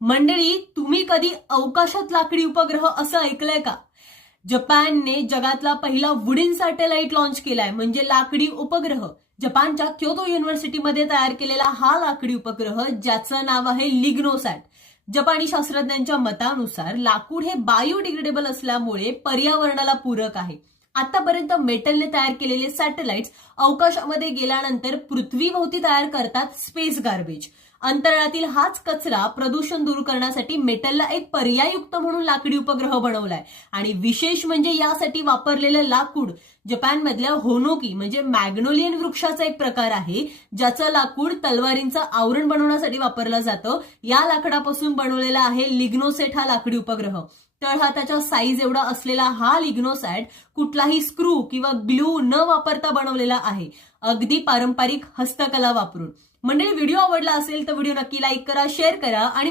मंडळी, तुम्ही कधी अवकाशात लाकडी उपग्रह असं ऐकलंय का? जपानने जगातला पहिला वुडन सॅटेलाइट लॉन्च केलाय, म्हणजे लाकडी उपग्रह. जपानच्या क्योतो युनिव्हर्सिटीमध्ये तयार केलेला हा लाकडी उपग्रह, ज्याचं नाव आहे लिग्नोसॅट. जपानी शास्त्रज्ञांच्या मतानुसार लाकूड हे बायोडिग्रेडेबल असल्यामुळे पर्यावरणाला पूरक आहे. आतापर्यंत मेटलने तयार केलेले सॅटेलाइट्स अवकाशामध्ये गेल्यानंतर पृथ्वीभोवती तयार करतात स्पेस गार्बेज. अंतराळातील हाच कचरा प्रदूषण दूर करण्यासाठी मेटलला एक पर्याययुक्त म्हणून लाकडी उपग्रह बनवलाय. आणि विशेष म्हणजे यासाठी वापरलेलं लाकूड जपानमधल्या होनोकी म्हणजे मॅग्नोलियन वृक्षाचा एक प्रकार आहे, ज्याचं लाकूड तलवारींचं आवरण बनवण्यासाठी वापरलं जातं. या लाकडापासून बनवलेला आहे लिग्नोसॅट हा लाकडी उपग्रह. तळहाताच्या साईज एवढा असलेला हा लिग्नोसॅट कुठलाही स्क्रू किंवा ग्लू न वापरता बनवलेला आहे, अगदी पारंपरिक हस्तकला वापरून. मंडळी, व्हिडिओ आवडला असेल तर व्हिडिओ नक्की लाईक करा, शेअर करा आणि